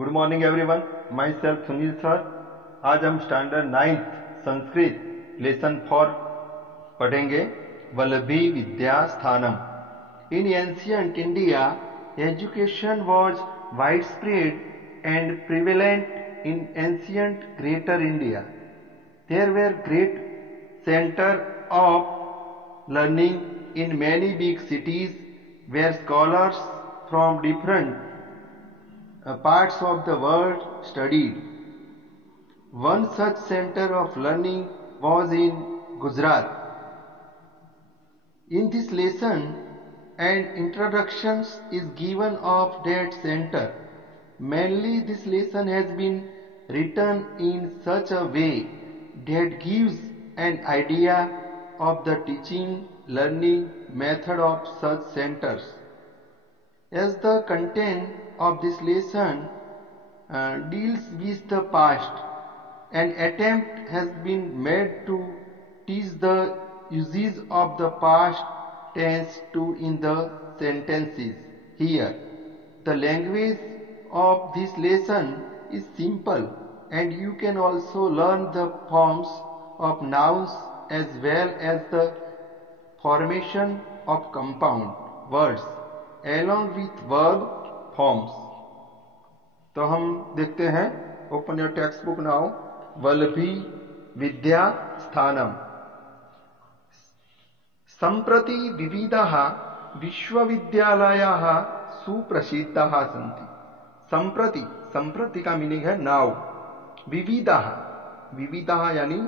Good morning everyone, myself Sunil sir. आज हम standard 9th Sanskrit lesson 4 पढ़ेंगे। वल्लभी विद्या स्थानम। In ancient India education was widespread and prevalent in ancient greater India. There were great centre of learning in many big cities where scholars from different parts of the world studied. One such center of learning was in Gujarat. In this lesson, an introduction is given of that center. Mainly this lesson has been written in such a way that gives an idea of the teaching learning method of such centers. As the content of this lesson deals with the past, an attempt has been made to teach the uses of the past tense to in the sentences. Here, the language of this lesson is simple, and you can also learn the forms of nouns as well as the formation of compound words along with verb forms. तो हम देखते हैं, open your textbook now. Vallabhi विद्या स्थानम। संप्रति विविधाः विश्वविद्यालयाः सुप्रसिद्धाः सन्ति। संप्रति, संप्रति का मीनिंग है नाउ। विविधाः, विविधाः यानी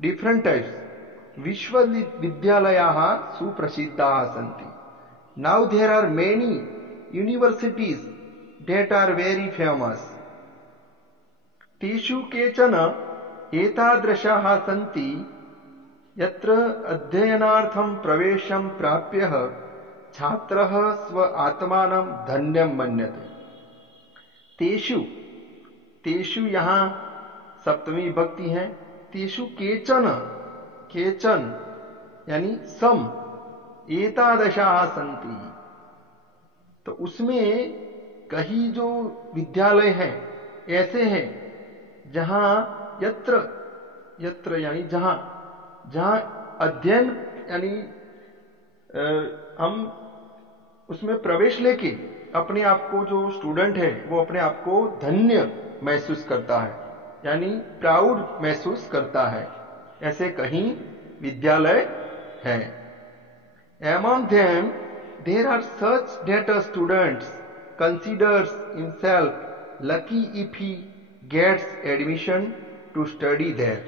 डिफरेंट टाइप्स। विश्वविद्यालयाः सुप्रसिद्धाः सन्ति। Now there are many universities that are very famous. तेषु केचन एतादृशाः सन्ति यत्र अध्ययनार्थं प्रवेशं प्राप्य छात्रः स्व आत्मानं धन्यं मन्यते। तेषु, तेषु यहाँ सप्तमी विभक्ति है। तेषु केचन, केचन यानी सम, एतादशाः सन्ति, तो उसमें कई जो विद्यालय हैं ऐसे हैं जहां यत्र, यत्र यानी जहां, जहां अध्ययन यानी हम उसमें प्रवेश लेके अपने आप को, जो स्टूडेंट है वो अपने आप को धन्य महसूस करता है, यानी प्राउड महसूस करता है। ऐसे कहीं विद्यालय हैं। Among them, there are such that a student considers himself lucky if he gets admission to study there.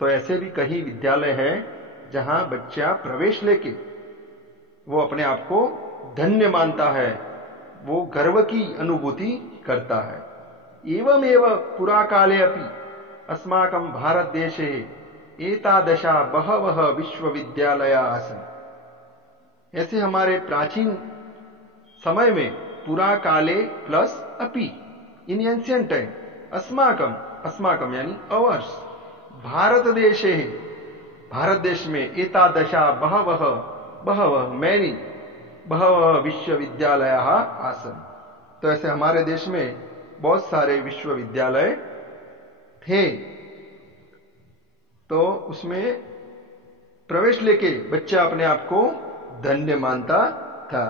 तो ऐसे भी कई विद्यालय हैं जहां बच्चा प्रवेश लेके वो अपने आप को धन्य मानता है, वो गर्व की अनुभूति करता है। एवमेव पुराकाले अपि अस्माकं भारत देशे एतादशा बहवः विश्वविद्यालयाः आसन्। ऐसे हमारे प्राचीन समय में, पुरा काले प्लस अपि, इन एंशियंट टाइम, अस्माकम, अस्माकम यानी अवर्स, भारत देशे, भारत देश में एतादशा बहवः, बहवः मैनी, बहवः विश्वविद्यालयाः आसन्। तो ऐसे हमारे देश में बहुत सारे विश्वविद्यालय थे। तो उसमें प्रवेश लेके बच्चा अपने आप को धन्य मानता था।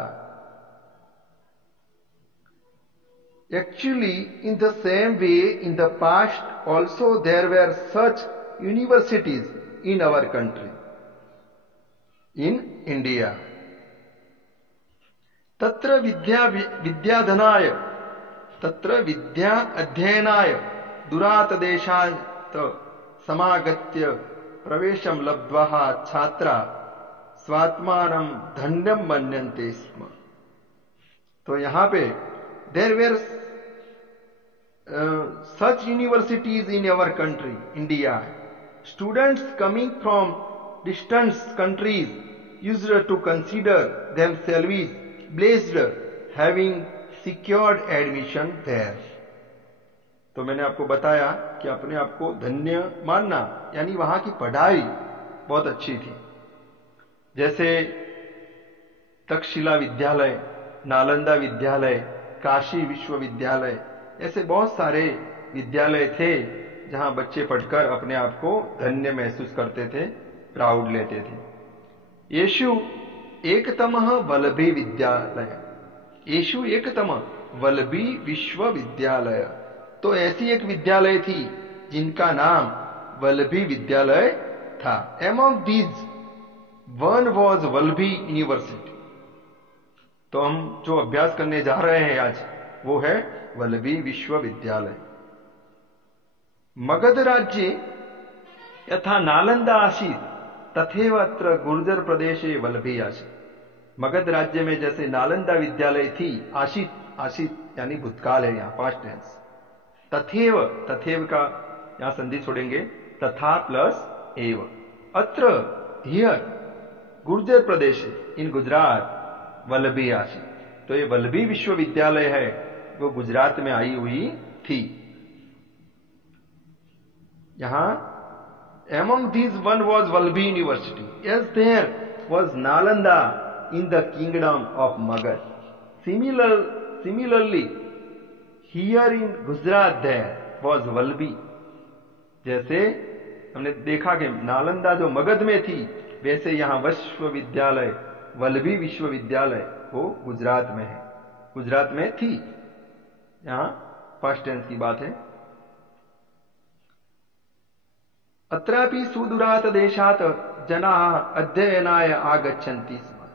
Actually, in the same way, in the past also there were such universities in our country, in India. तत्र विद्याधनाय, तत्र विद्या अध्ययनाय दूरात् देशात् समागत्य प्रवेशं लब्ध्वा छात्रा स्वात्मानं धन्यं मन्यन्ते स्म। तो यहाँ पे there were such universities in our country, India. Students coming from distant countries used to consider themselves blessed having secured admission there. तो मैंने आपको बताया कि अपने आप को धन्य मानना यानी वहां की पढ़ाई बहुत अच्छी थी। जैसे तक्षशिला विद्यालय, नालंदा विद्यालय, काशी विश्वविद्यालय, ऐसे बहुत सारे विद्यालय थे जहां बच्चे पढ़कर अपने आप को धन्य महसूस करते थे, प्राउड लेते थे। येषु एकतमः वल्लभी विद्यालय, येषु एकतमः वल्लभी विश्वविद्यालय, तो ऐसी एक विद्यालय थी जिनका नाम वल्लभी विद्यालय था। Among these one was Vallabhi university. तो हम जो अभ्यास करने जा रहे हैं आज वो है वल्लभी विश्वविद्यालय। मगध राज्ये यथा नालंदा आसीत् तथैव अत्र गुर्जर प्रदेशे वल्लभी आसीत्। मगध राज्य में जैसे नालंदा विद्यालय थी, आशित यानी भूतकाल है, यहाँ पास्ट टेंस। तथैव, तथैव का यहाँ संधि छोड़ेंगे, तथा प्लस एव। अत्र हियर गुर्जर प्रदेश, इन गुजरात, वल्लभी आसीत्। तो ये वल्लभी विश्वविद्यालय है, वो गुजरात में आई हुई थी। यहां among these one was Vallabhi University. Yes, there was Nalanda in the kingdom of Magad. Similarly, here in Gujarat there was Vallabhi. जैसे हमने देखा कि नालंदा जो मगध में थी, वैसे यहां विश्वविद्यालय, वल्लभी विश्वविद्यालय वो गुजरात में है, गुजरात में थी। यहां पास्ट टेंस की बात है। अत्रापि सुदूरात् देशात् जनाः अध्ययनाय आगच्छन्ति स्म।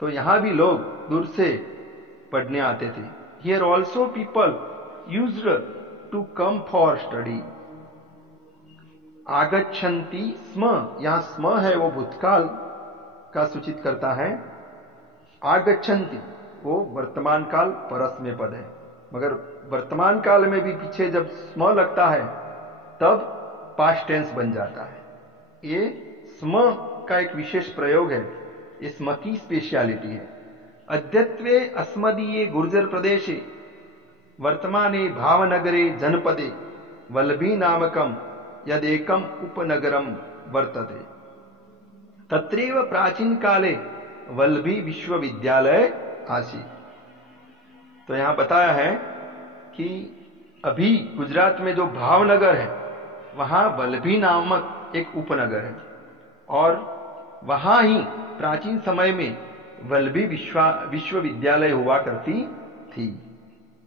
तो यहां भी लोग दूर से पढ़ने आते थे। Here also people used to come for study. आगच्छन्ति स्म, यहां स्म है वो भूतकाल का सूचित करता है। आगच्छन्ति वो वर्तमान काल परस्मै पद है, मगर वर्तमान काल में भी पीछे जब स्म लगता है तब पास्ट टेंस बन जाता है। ये स्म का एक विशेष प्रयोग है, ये स्म की स्पेशलिटी है। अद्यत्वे अस्मदीये गुर्जर प्रदेशे वर्तमाने भावनगरे जनपदे वल्लभी नामकम यदेकम उपनगरम वर्तते, तत्रैव प्राचीन काले वल्लभी विश्वविद्यालय आसीत्। तो यहां बताया है कि अभी गुजरात में जो भावनगर है वहां वल्लभी नामक एक उपनगर है, और वहां ही प्राचीन समय में वल्लभी विश्वविद्यालय हुआ करती थी।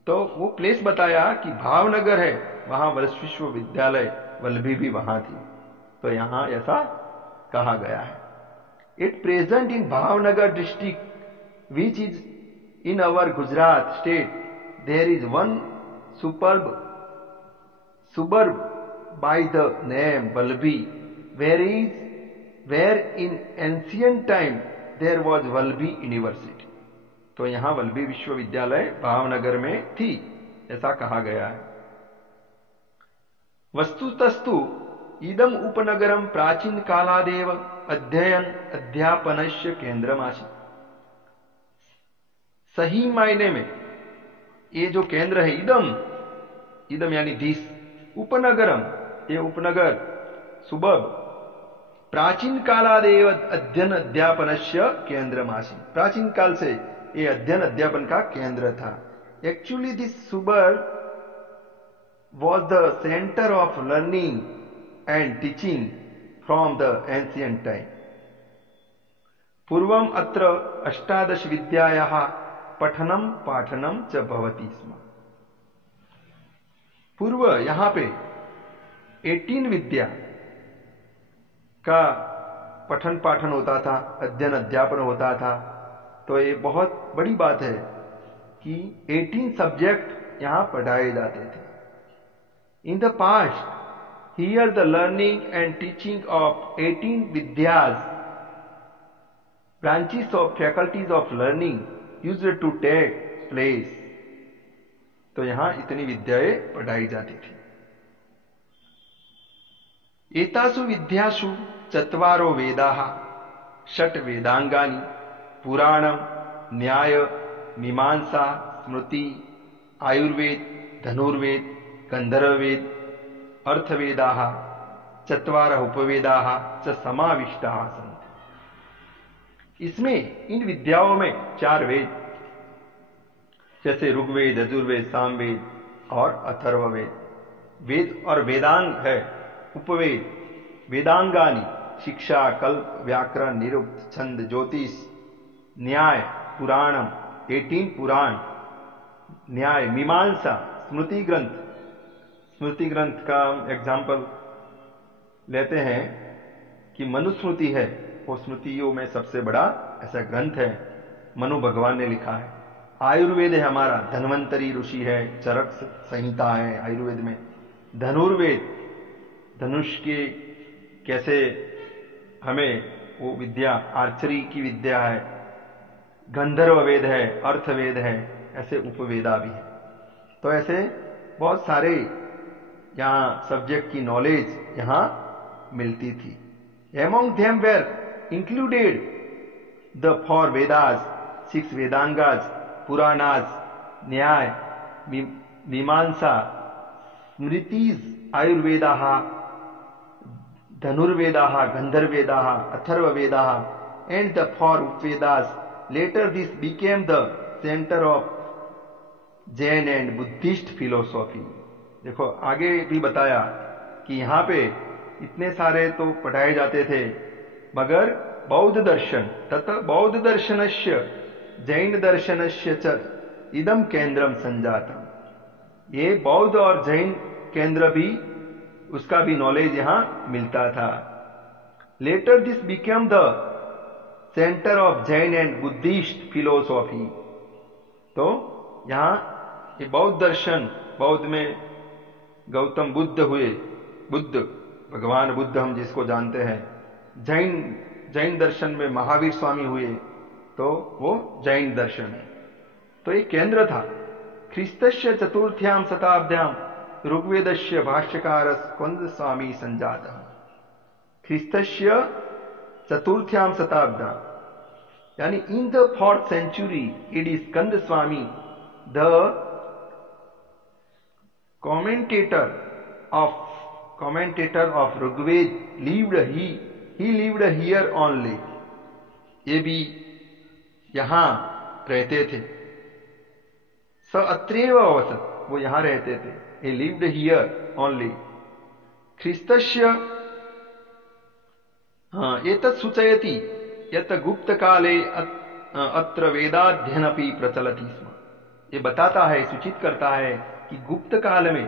तो वो प्लेस बताया कि भावनगर है, वहां विश्वविद्यालय वल्लभी भी वहां थी। तो यहां ऐसा कहा गया है। It present in Bhavnagar district which is in our Gujarat state there is one suburb by the name Vallabhi, where in ancient time there was Vallabhi University. तो यहां वल्लभी विश्वविद्यालय भावनगर में थी, ऐसा कहा गया है। वस्तुतस्तु इदम उपनगरम प्राचीन कालादेव अध्ययन अध्यापनस्य केंद्रमासीत्। सही मायने में ये जो केंद्र है, इदम यानी दिस, उपनगरम ये उपनगर, सुबब, प्राचीन कालादेव अध्ययन अध्यापनस्य केंद्रमासीत्। प्राचीन काल से ये अध्ययन अध्यापन का केंद्र था। Actually this suburb was the center of learning and teaching from the ancient time. पूर्वम अत्र 18 विद्यायाः पठनम पाठनम च भवति स्म। पूर्व यहां पे 18 विद्या का पठन पाठन होता था, अध्ययन अध्यापन होता था। तो ये बहुत बड़ी बात है कि 18 सब्जेक्ट यहां पढ़ाए जाते थे। In the past, here the learning and teaching of 18 vidyas, branches of faculties of learning, used to take place. तो यहां इतनी विद्याएं पढ़ाई जाती थी। एतासु विद्यासु चत्वारो वेदाः, षट् वेदांगानि, पुराणं, न्याय, मीमांसा, स्मृति, आयुर्वेद, धनुर्वेद, गंधर्ववेद, अर्थवेदाः, चत्वारः उपवेदाः च समाविष्टाः सन्ति। इसमें इन विद्याओं में 4 वेद, जैसे ऋग्वेद, यजुर्वेद, सामवेद, और अथर्ववेद। वेद और वेदांग है उपवेद। वेदांगानी शिक्षा, कल्प, व्याकरण, निरुक्त, छंद, ज्योतिष, न्याय, पुराणम 18 पुराण, न्याय, मीमांसा, स्मृति ग्रंथ। स्मृति ग्रंथ का एग्जाम्पल लेते हैं कि मनुस्मृति है, वो स्मृतियों में सबसे बड़ा ऐसा ग्रंथ है, मनु भगवान ने लिखा है। आयुर्वेद है हमारा, धन्वंतरी ऋषि है, चरक संहिता है आयुर्वेद में। धनुर्वेद, धनुष के कैसे हमें वो विद्या, आर्चरी की विद्या है। गंधर्व वेद है, अर्थवेद है, ऐसे उपवेदा भी है। तो ऐसे बहुत सारे यहाँ सब्जेक्ट की नॉलेज यहाँ मिलती थी। Among them were included the 4 Vedas, 6 Vedangas, Puranas, Nyay, Mimamsa, Smritis, Ayurvedaha, Dhanurvedaha, Gandharvedaha, Atharvavedaha, and the 4 Vedas. Later this became the center of Jain and Buddhist philosophy. देखो आगे भी बताया कि यहाँ पे इतने सारे तो पढ़ाए जाते थे, मगर बौद्ध दर्शन तथा बौद्ध दर्शनस्य जैन दर्शनस्य च इदम केंद्रम संजातम। ये बौद्ध और जैन केंद्र भी, उसका भी नॉलेज यहां मिलता था। Later this became the centre of Jain and Buddhist philosophy. तो यहां ये बौद्ध दर्शन, बौद्ध में गौतम बुद्ध हुए, बुद्ध भगवान बुद्ध हम जिसको जानते हैं। जैन दर्शन में महावीर स्वामी हुए, तो वो जैन दर्शन है। तो एक केंद्र था। ख्रीस्तस्य चतुर्थ्याम शताब्द्याम ऋग्वेदस्य भाष्यकार स्कंद स्वामी संजात। ख्रीस्तस्य चतुर्थ्याम शताब्द्याम यानी in the 4th century it is Skanda Swami the commentator of Rigved lived he lived here only। ये भी यहां रहते थे। स अत्रैव अवसत, वो यहां रहते थे। he lived here only। ख्रीस्तस्य एतत् सूचयति यत् गुप्त काले अत्र वेदाध्ययनपि प्रचलति स्म। ये बताता है, सूचित करता है कि गुप्त काल में,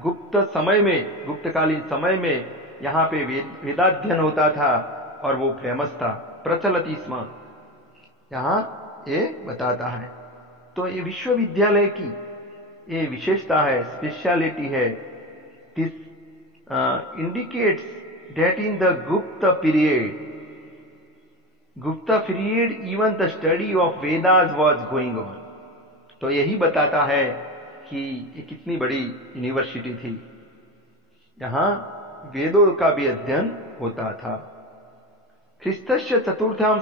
गुप्त समय में, गुप्तकालीन समय में यहाँ पे वेदाध्ययन होता था और वो फेमस था। प्रचलति स्म, यहाँ ये बताता है। तो ये विश्वविद्यालय की ये विशेषता है, स्पेशलिटी है। This indicates that in the Gupta period even the study of Vedas was going on। तो यही बताता है कि ये कितनी बड़ी यूनिवर्सिटी थी, यहां वेदों का भी अध्ययन होता था। ख्रीस्तस्य चतुर्थ्याम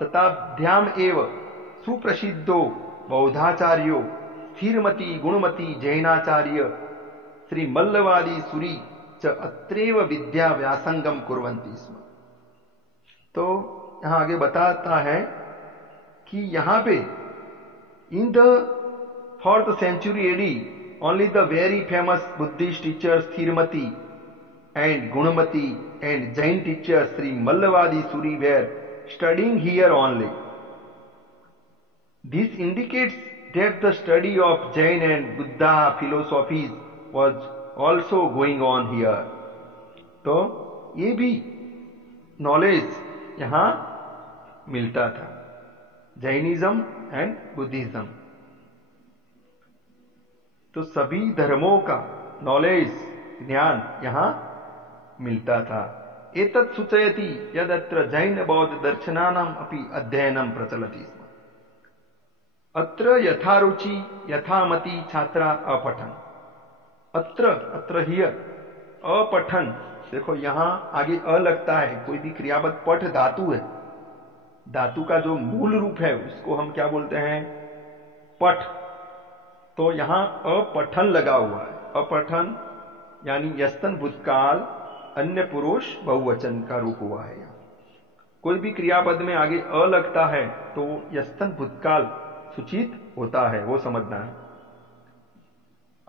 शताब्द्याम एव सुप्रसिद्धो बौद्धाचार्यो स्थिरमति गुणमति जैनाचार्य श्री मल्लवादी सुरी च अत्रैव विद्या व्यासंगम कुर्वन्ति स्म। तो यहां आगे बताता है कि यहां पे in the 4th century AD only the very famous Buddhist teachers Thirumati and Gunamati and Jain teacher Sri Mallavadi Suri were studying here only। This indicates that the study of Jain and Buddha philosophies was also going on here। तो ये भी knowledge यहां मिलता था, Jainism and Buddhism. तो सभी धर्मों का नॉलेज, ज्ञान यहां मिलता था। एतत् सूचयति यदत्र जैन बौद्ध दर्शनानाम अपि अध्ययनम प्रचलति स्म। अत्र यथारुचि यथामति छात्रा अपठन। अत्र हियर अपठन, देखो यहां आगे अ लगता है, कोई भी क्रियापद पठ धातु है, धातु का जो मूल रूप है उसको हम क्या बोलते हैं, पठ। तो यहां अपठन लगा हुआ है। अपठन यानी यस्तन भूतकाल अन्य पुरुष बहुवचन का रूप हुआ है। यहाँ कोई भी क्रियापद में आगे अ लगता है तो यस्तन भूतकाल सूचित होता है, वो समझना है।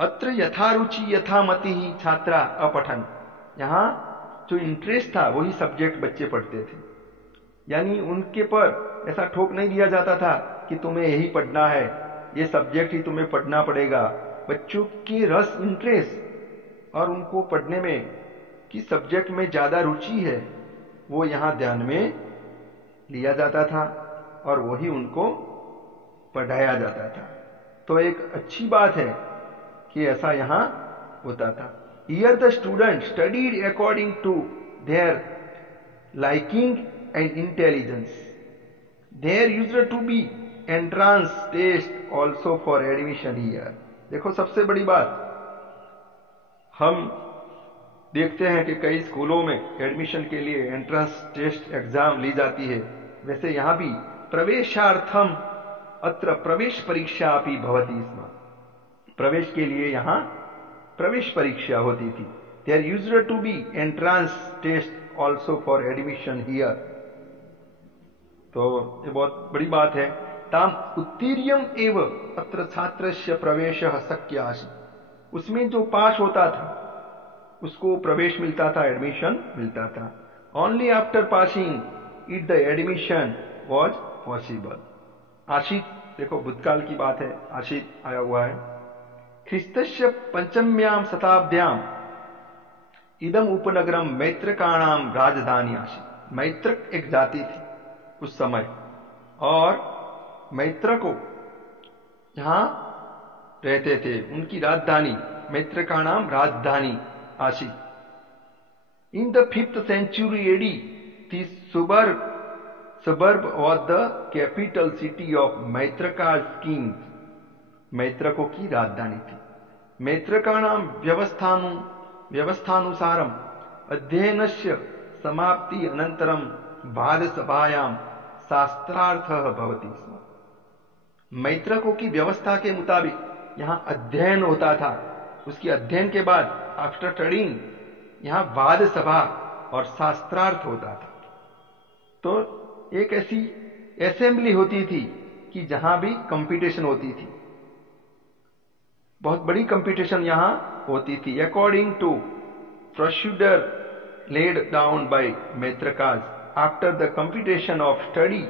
अत्र यथारुचि यथामति ही छात्रा अपठन। यहाँ जो इंटरेस्ट था वही सब्जेक्ट बच्चे पढ़ते थे, यानी उनके पर ऐसा ठोक नहीं दिया जाता था कि तुम्हें यही पढ़ना है, ये सब्जेक्ट ही तुम्हें पढ़ना पड़ेगा। बच्चों की रस, इंटरेस्ट और उनको पढ़ने में किस सब्जेक्ट में ज्यादा रुचि है वो यहाँ ध्यान में लिया जाता था और वही उनको पढ़ाया जाता था। तो एक अच्छी बात है कि ऐसा यहाँ होता था। Here the students studied according to their liking and intelligence. There used to be entrance test also for admission here. देखो सबसे बड़ी बात, हम देखते हैं कि कई स्कूलों में एडमिशन के लिए एंट्रेंस टेस्ट एग्जाम ली जाती है, वैसे यहाँ भी प्रवेशार्थम अत्र प्रवेश परीक्षा अपि भवति स्म। प्रवेश के लिए यहाँ प्रवेश परीक्षा होती थी। There used to be entrance test also for admission here. तो ये बहुत बड़ी बात है। ताम उत्तीर्यम एव अत्र छात्रस्य प्रवेशः शक्य आसीत्। उसमें जो पास होता था उसको प्रवेश मिलता था, एडमिशन मिलता था। Only after passing it the admission was possible. आशित, देखो भूतकाल की बात है, आशित आया हुआ है। ख्रिस्तस्य पंचम्याम शताब्द्याम इदम उपनगरम मैत्रकाणाम राजधानी आसीत्। मैत्रक एक जाति थी उस समय, और मैत्रको यहाँ रहते थे, उनकी राजधानी मैत्रकाणाम राजधानी आसीत्। In the 5th century AD this suburb was the capital city of Maitrakas king. मैत्रकों की राजधानी थी। मैत्रकाणाम व्यवस्थानुसारम अध्ययनस्य समाप्ति अनंतरम बालसभायाम शास्त्रार्थः भवति स्म। मैत्रकों की व्यवस्था के मुताबिक यहाँ अध्ययन होता था, उसकी अध्ययन के बाद आफ्टर स्टडीइंग यहाँ वाद सभा और शास्त्रार्थ होता था। तो एक ऐसी असेंबली होती थी कि जहां भी कंपटीशन होती थी, बहुत बड़ी कंपटीशन यहां होती थी। According to procedure laid down by Maitrakas, after the completion of study,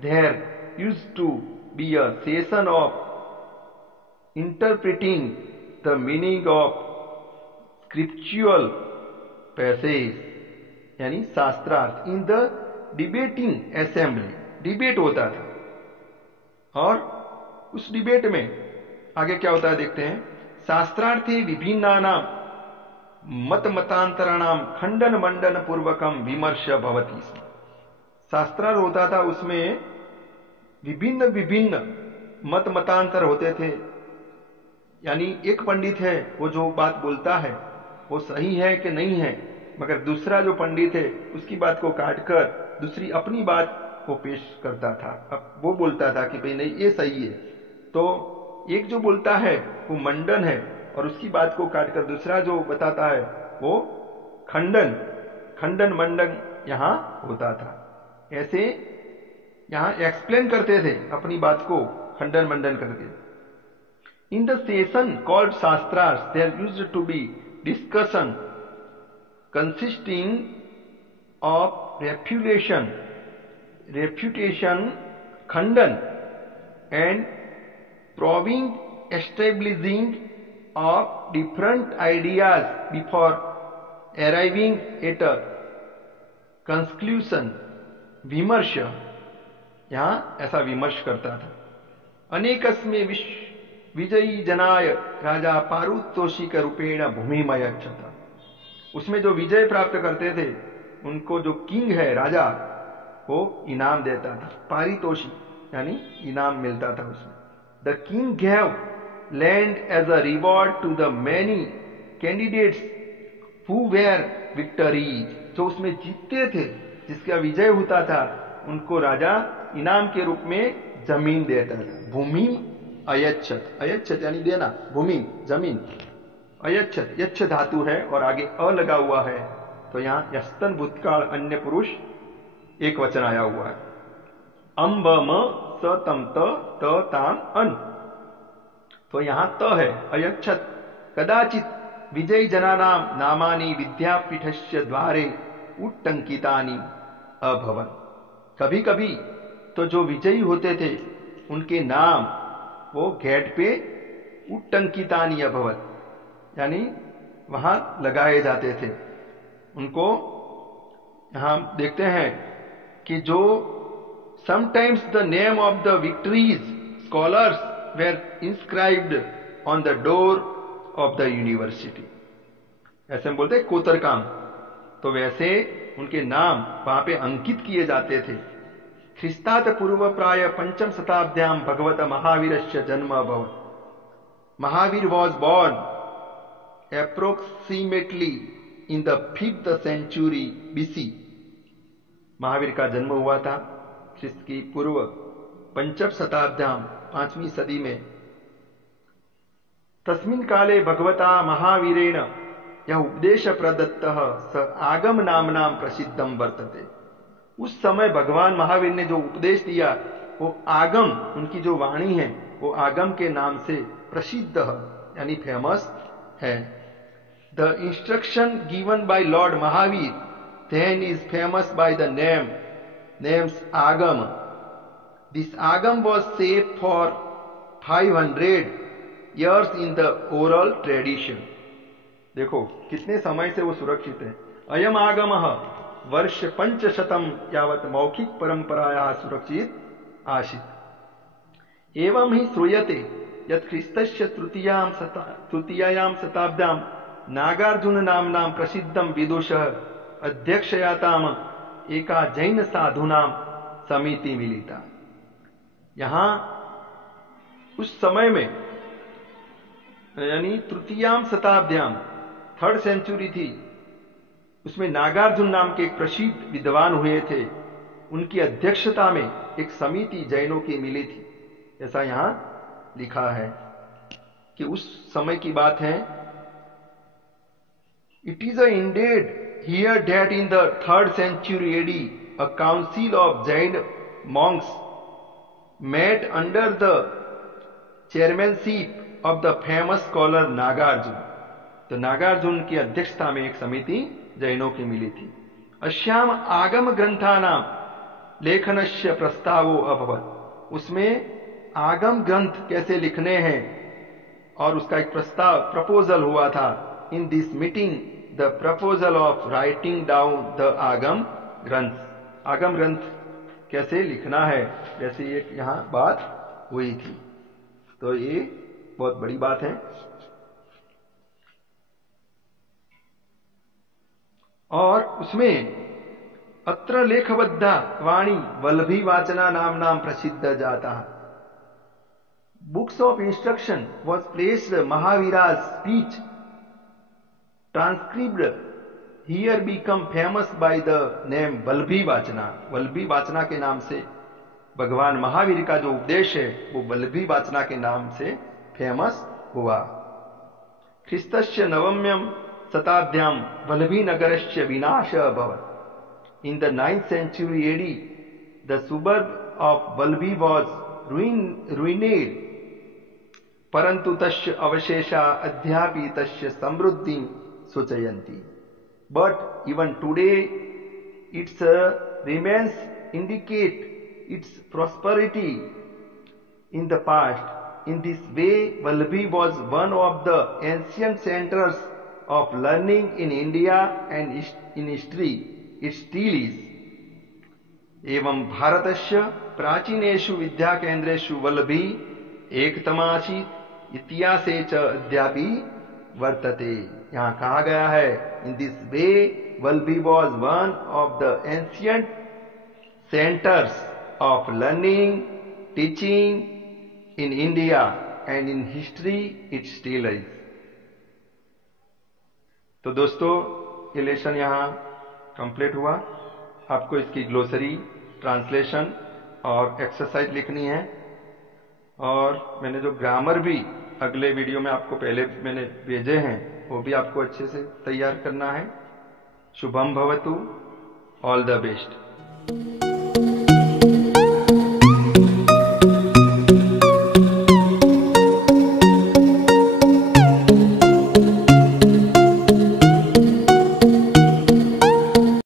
there used to be a session of interpreting the meaning of scriptural passage, यानी शास्त्रार्थ, in the debating assembly। Debate होता था, और उस debate में आगे क्या होता है देखते हैं। शास्त्रार्थी विभिन्नानाम मत मतांतराणाम खंडन मंडन पूर्वकम विमर्श भवति। शास्त्रार्थ होता था, उसमें विभिन्न विभिन्न मत मतांतर होते थे, यानी एक पंडित है वो जो बात बोलता है वो सही है कि नहीं है, मगर दूसरा जो पंडित है उसकी बात को काटकर दूसरी अपनी बात को पेश करता था। अब वो बोलता था कि भाई नहीं ये सही है, तो एक जो बोलता है वो मंडन है और उसकी बात को काटकर दूसरा जो बताता है वो खंडन मंडन यहां होता था। ऐसे यहां एक्सप्लेन करते थे अपनी बात को खंडन मंडन करके। इन द सेशन कॉल्ड शास्त्रार्थ there used to be discussion consisting of refutation खंडन and proving establishing of different ideas before arriving at a conclusion। विमर्श, यहां ऐसा विमर्श करता था। अनेकस्मे विजयी जनाय राजा पारितोषिक रूपेण भूमिमय था। उसमें जो विजय प्राप्त करते थे उनको जो किंग है राजा वो इनाम देता था, पारितोषिक यानी इनाम मिलता था उसमें। The king gave land as a reward to the many candidates who were victoried। जो उसमें जीतते थे, जिसका विजय होता था, उनको राजा इनाम के रूप में जमीन देता था। भूमि अयच्छत, अयच्छत यानी देना, भूमि जमीन, अयच्छत यच्छ धातु है और आगे अ लगा हुआ है, तो यहां यस्तन भूतकाल अन्य पुरुष एक वचन आया हुआ है। अम्ब म स तम त ताम अन, तो यहां त है, अयच्छत कदाचित विजयी जनानां नामानि विद्यापीठस्य द्वारे उट्टंकितानि अभवन्। कभी कभी तो जो विजयी होते थे उनके नाम वो गेट पे उट्टंकितानि अभवत्, यानी वहां लगाए जाते थे। उनको यहां देखते हैं कि जो sometimes the name of the victories scholars were inscribed on the door of the university, ऐसे हम बोलते हैं कोतरकाम, तो वैसे उनके नाम वहां पे अंकित किए जाते थे। ख्रिस्तात् पूर्व प्राय 5वीं शताब्द्यां भगवत महावीरस्य जन्म अभवत्। Mahavir was born approximately in the 5th century BC। Mahavir का जन्म हुआ था ख्रिस्त की पूर्व 5वीं शताब्द्यां 5वीं सदी में। तस्मिन् काले भगवता महावीरेण यह उपदेश प्रदत्तः स आगम नामनां प्रसिद्धं वर्तते। उस समय भगवान महावीर ने जो उपदेश दिया वो आगम, उनकी जो वाणी है वो आगम के नाम से प्रसिद्ध यानी फेमस है। The instruction given by Lord Mahavir then is famous by the names Agam। This Agam was safe for 500 years in the oral tradition। देखो कितने समय से वो सुरक्षित है। अयम आगमः वर्ष 500 यावत् मौखिक परंपरायाः सुरक्षित आसीत्। एवं ही श्रूयते यत् ख्रिस्तस्य तृतीयायां शताब्द्यां नागार्जुन नामनां प्रसिद्धं विदुषः अध्यक्षयाताम एका जैन साधुनां समिति मिलिता। यहां उस समय में यानी तृतीयां शताब्द्यां 3rd सेंचुरी थी, उसमें नागार्जुन नाम के एक प्रसिद्ध विद्वान हुए थे। उनकी अध्यक्षता में एक समिति जैनों की मिली थी, ऐसा यहां लिखा है कि उस समय की बात है। It is indeed here that in the 3rd century AD a council of Jain monks met under the chairmanship of the famous scholar Nagarjuna। तो नागार्जुन की अध्यक्षता में एक समिति जैनों की मिली थी। अस्याम आगम ग्रंथानां लेखनस्य प्रस्तावो अभवत्। उसमें आगम ग्रंथ कैसे लिखने हैं और उसका एक प्रस्ताव प्रपोजल हुआ था। In this meeting the proposal of writing down the आगम ग्रंथ, आगम ग्रंथ कैसे लिखना है जैसे एक यहां बात हुई थी। तो ये बहुत बड़ी बात है। और उसमें अत्र लेखबद्धा वाणी वल्लभी वाचना नामनां प्रसिद्ध जाता। Books of instruction was placed Mahavira's speech transcribed here become famous by the name Vallabhi वाचना। वल्लभी वाचना के नाम से भगवान महावीर का जो उपदेश है वो वल्लभी वाचना के नाम से फेमस हुआ। ख्रिस्तस्य 9वीं शताब्द्यां वल्लभी नगरस्य विनाश अभवत्। In the 9th century AD the suburb of Valbhi was ruined, परंतु तस्य अवशेषा अद्यापि तस्य समृद्धिं सूचयन्ति। But even today its remains indicate its prosperity in the past. In this way Valbhi was one of the ancient centers of learning in India and in history it still is। एवं भारतस्य प्राचीनेषु विद्याकेन्द्रेषु वल्लभी एकतमासीत् इतिहासे च अद्यापि वर्तते। यहाँ कहा गया है in this way Vallabhi was one of the ancient centres of learning teaching in India and in history it still is. तो दोस्तों ये लेसन यहाँ कंप्लीट हुआ। आपको इसकी ग्लोसरी, ट्रांसलेशन और एक्सरसाइज लिखनी है। और मैंने जो ग्रामर भी अगले वीडियो में आपको पहले मैंने भेजे हैं वो भी आपको अच्छे से तैयार करना है। शुभम भवतु, ऑल द बेस्ट।